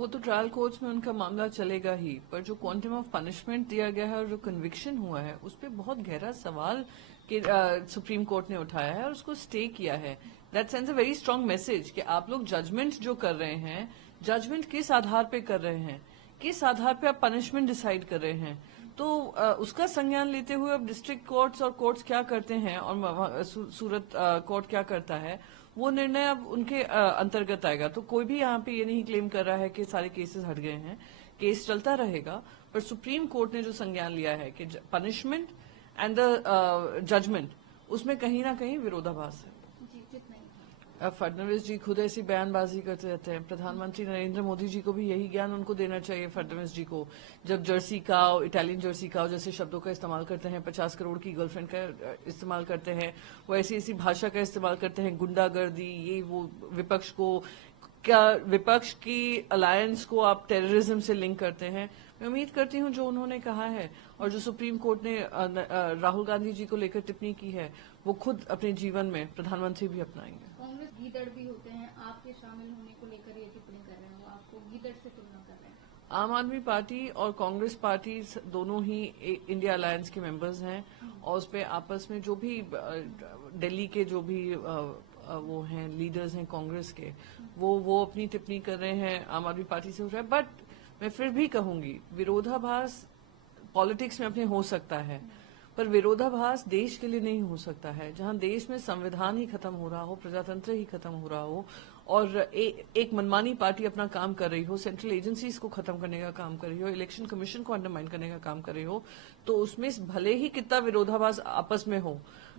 वो तो trial courts में उनका मामला चलेगा ही, पर जो क्वांटम ऑफ पनिशमेंट दिया गया है और जो कन्विक्शन हुआ है उस पर बहुत गहरा सवाल कि सुप्रीम कोर्ट ने उठाया है और उसको स्टे किया है। That sends a very strong message कि आप लोग जजमेंट जो कर रहे हैं, जजमेंट किस आधार पे कर रहे हैं, किस आधार पे आप पनिशमेंट डिसाइड कर रहे हैं। तो उसका संज्ञान लेते हुए अब डिस्ट्रिक्ट कोर्ट्स और कोर्ट्स क्या करते हैं और सूरत कोर्ट क्या करता है, वो निर्णय अब उनके अंतर्गत आएगा। तो कोई भी यहाँ पे ये नहीं क्लेम कर रहा है कि सारे केसेस हट गए हैं, केस चलता रहेगा। पर सुप्रीम कोर्ट ने जो संज्ञान लिया है कि पनिशमेंट एंड द जजमेंट, उसमें कहीं ना कहीं विरोधाभास है। अब फडणवीस जी खुद ऐसी बयानबाजी करते रहते हैं। प्रधानमंत्री नरेंद्र मोदी जी को भी यही ज्ञान उनको देना चाहिए फडणवीस जी को, जब जर्सी काव, इटालियन जर्सी काव जैसे शब्दों का इस्तेमाल करते हैं, 50 करोड़ की गर्लफ्रेंड का इस्तेमाल करते हैं, वो ऐसी ऐसी भाषा का इस्तेमाल करते हैं, गुंडागर्दी, ये वो, विपक्ष को क्या, विपक्ष की अलायंस को आप टेररिज्म से लिंक करते हैं। मैं उम्मीद करती हूं जो उन्होंने कहा है और जो सुप्रीम कोर्ट ने राहुल गांधी जी को लेकर टिप्पणी की है, वो खुद अपने जीवन में प्रधानमंत्री भी अपनाएंगे। कांग्रेस गीदड़ भी होते हैं, आपके शामिल होने को लेकर ये टिप्पणी कर रहे हैं, वो आपको गीदड़ से तुलना कर रहे हैं। आम आदमी पार्टी और कांग्रेस पार्टी दोनों ही इंडिया अलायंस के मेंबर्स हैं और उस पर आपस में जो भी दिल्ली के जो भी वो हैं लीडर्स हैं कांग्रेस के, वो अपनी टिप्पणी कर रहे हैं, आम आदमी पार्टी से हो रहा है। बट मैं फिर भी कहूंगी विरोधाभास पॉलिटिक्स में अपने हो सकता है, पर विरोधाभास देश के लिए नहीं हो सकता है। जहां देश में संविधान ही खत्म हो रहा हो, प्रजातंत्र ही खत्म हो रहा हो और एक मनमानी पार्टी अपना काम कर रही हो, सेंट्रल एजेंसीज को खत्म करने का काम कर रही हो, इलेक्शन कमीशन को अंडरमाइन करने का काम कर रही हो, तो उसमें भले ही कितना विरोधाभास आपस में हो,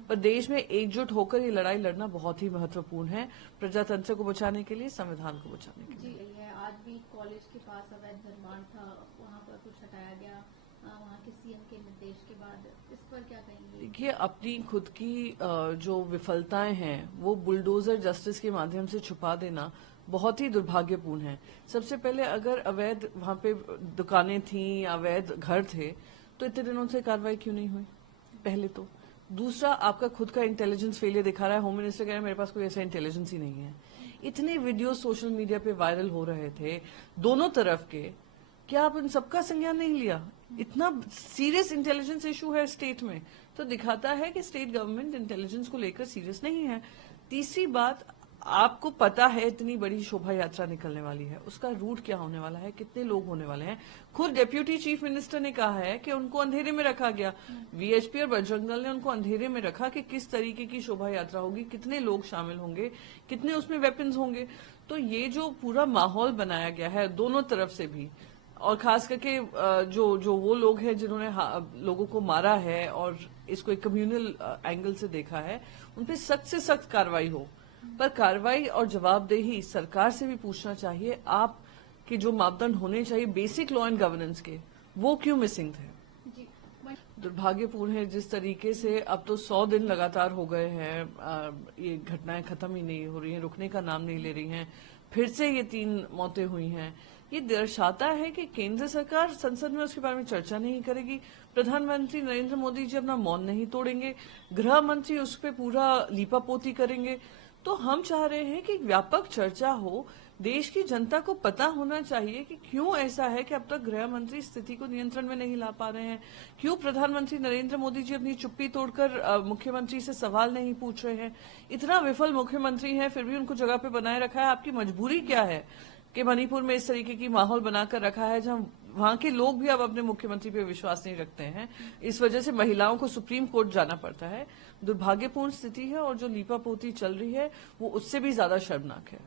पर देश में एकजुट होकर ये लड़ाई लड़ना बहुत ही महत्वपूर्ण है, प्रजातंत्र को बचाने के लिए, संविधान को बचाने के लिए। आज भी कॉलेज के पास अवैध निर्माण था, वहाँ पर कुछ हटाया गया वहाँ के सीएम के निर्देश के बाद, इस पर क्या कहेंगे? देखिए, अपनी खुद की जो विफलताएं हैं वो बुलडोजर जस्टिस के माध्यम से छुपा देना बहुत ही दुर्भाग्यपूर्ण है। सबसे पहले अगर अवैध वहां पे दुकानें थीं, अवैध घर थे, तो इतने दिनों से कार्रवाई क्यों नहीं हुई? पहले तो। दूसरा, आपका खुद का इंटेलिजेंस फेलियर दिखा रहा है। होम मिनिस्टर कह रहे हैं मेरे पास कोई ऐसा इंटेलिजेंस ही नहीं है। इतने वीडियो सोशल मीडिया पे वायरल हो रहे थे दोनों तरफ के, क्या आप उन सबका संज्ञान नहीं लिया? इतना सीरियस इंटेलिजेंस इशू है स्टेट में, तो दिखाता है कि स्टेट गवर्नमेंट इंटेलिजेंस को लेकर सीरियस नहीं है। तीसरी बात, आपको पता है इतनी बड़ी शोभा यात्रा निकलने वाली है, उसका रूट क्या होने वाला है, कितने लोग होने वाले हैं। खुद डेप्यूटी चीफ मिनिस्टर ने कहा है कि उनको अंधेरे में रखा गया, वीएचपी और बजरंग दल ने उनको अंधेरे में रखा कि किस तरीके की शोभा यात्रा होगी, कितने लोग शामिल होंगे, कितने उसमें वेपन्स होंगे। तो ये जो पूरा माहौल बनाया गया है दोनों तरफ से भी, और खास करके जो वो लोग हैं जिन्होंने लोगों को मारा है और इसको एक कम्युनल एंगल से देखा है, उन पे सख्त से सख्त कार्रवाई हो। पर कार्रवाई और जवाबदेही सरकार से भी पूछना चाहिए, आप के जो मापदंड होने चाहिए बेसिक लॉ एंड गवर्नेंस के, वो क्यों मिसिंग थे? दुर्भाग्यपूर्ण है जिस तरीके से अब तो 100 दिन लगातार हो गए हैं, ये घटनाएं खत्म ही नहीं हो रही हैं, रुकने का नाम नहीं ले रही हैं, फिर से ये 3 मौतें हुई हैं। ये दर्शाता है कि केंद्र सरकार संसद में उसके बारे में चर्चा नहीं करेगी, प्रधानमंत्री नरेंद्र मोदी जी अपना मौन नहीं तोड़ेंगे, गृह मंत्री उस पर पूरा लीपापोती करेंगे। तो हम चाह रहे हैं कि व्यापक चर्चा हो, देश की जनता को पता होना चाहिए कि क्यों ऐसा है कि अब तक गृह मंत्री स्थिति को नियंत्रण में नहीं ला पा रहे हैं, क्यों प्रधानमंत्री नरेंद्र मोदी जी अपनी चुप्पी तोड़कर मुख्यमंत्री से सवाल नहीं पूछ रहे हैं। इतना विफल मुख्यमंत्री हैं, फिर भी उनको जगह पे बनाए रखा है। आपकी मजबूरी क्या है कि मणिपुर में इस तरीके की माहौल बनाकर रखा है जहां वहां के लोग भी अब अपने मुख्यमंत्री पे विश्वास नहीं रखते हैं, इस वजह से महिलाओं को सुप्रीम कोर्ट जाना पड़ता है। दुर्भाग्यपूर्ण स्थिति है और जो लीपापोती चल रही है वो उससे भी ज्यादा शर्मनाक है।